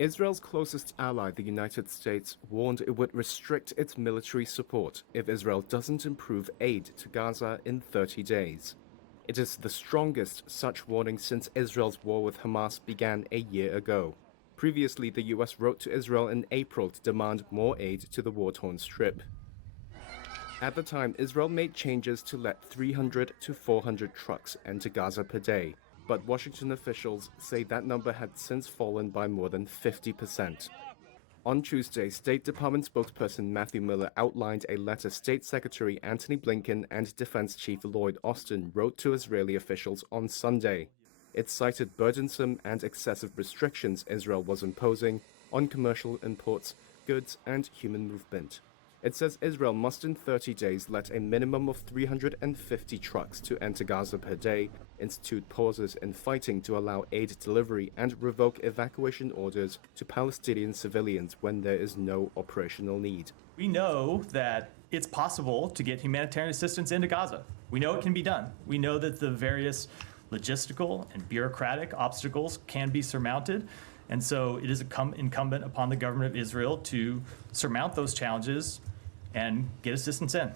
Israel's closest ally, the United States, warned it would restrict its military support if Israel doesn't improve aid to Gaza in 30 days. It is the strongest such warning since Israel's war with Hamas began a year ago. Previously, the US wrote to Israel in April to demand more aid to the war-torn Strip. At the time, Israel made changes to let 300 to 400 trucks enter Gaza per day, but Washington officials say that number had since fallen by more than 50%. On Tuesday, State Department spokesperson Matthew Miller outlined a letter State Secretary Antony Blinken and Defense Chief Lloyd Austin wrote to Israeli officials on Sunday. It cited burdensome and excessive restrictions Israel was imposing on commercial imports, goods, and human movement. It says Israel must in 30 days let a minimum of 350 trucks to enter Gaza per day, institute pauses in fighting to allow aid delivery, and revoke evacuation orders to Palestinian civilians when there is no operational need. We know that it's possible to get humanitarian assistance into Gaza. We know it can be done. We know that the various logistical and bureaucratic obstacles can be surmounted. And so it is incumbent upon the government of Israel to surmount those challenges and get assistance in.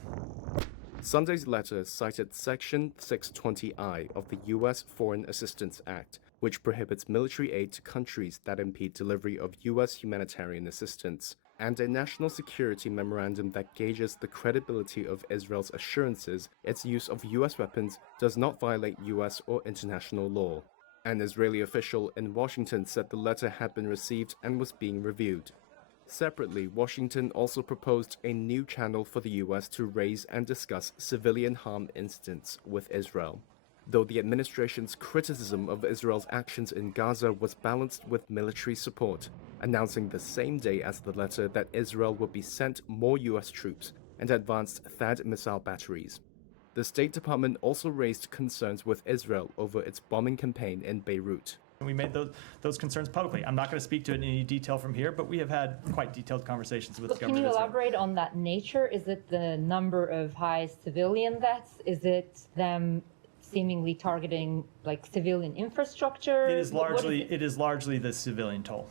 Sunday's letter cited Section 620I of the U.S. Foreign Assistance Act, which prohibits military aid to countries that impede delivery of U.S. humanitarian assistance, and a national security memorandum that gauges the credibility of Israel's assurances its use of U.S. weapons does not violate U.S. or international law. An Israeli official in Washington said the letter had been received and was being reviewed. Separately, Washington also proposed a new channel for the U.S. to raise and discuss civilian harm incidents with Israel, though the administration's criticism of Israel's actions in Gaza was balanced with military support, announcing the same day as the letter that Israel would be sent more U.S. troops and advanced THAAD missile batteries. The State Department also raised concerns with Israel over its bombing campaign in Beirut. We made those concerns publicly. I'm not going to speak to it in any detail from here, but we have had quite detailed conversations with the government. Can you elaborate on that nature? Is it the number of high civilian deaths? Is it them seemingly targeting like civilian infrastructure? It is largely the civilian toll.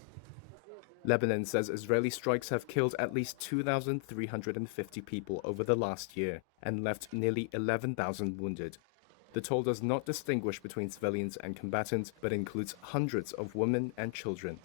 Lebanon says Israeli strikes have killed at least 2,350 people over the last year and left nearly 11,000 wounded. The toll does not distinguish between civilians and combatants, but includes hundreds of women and children.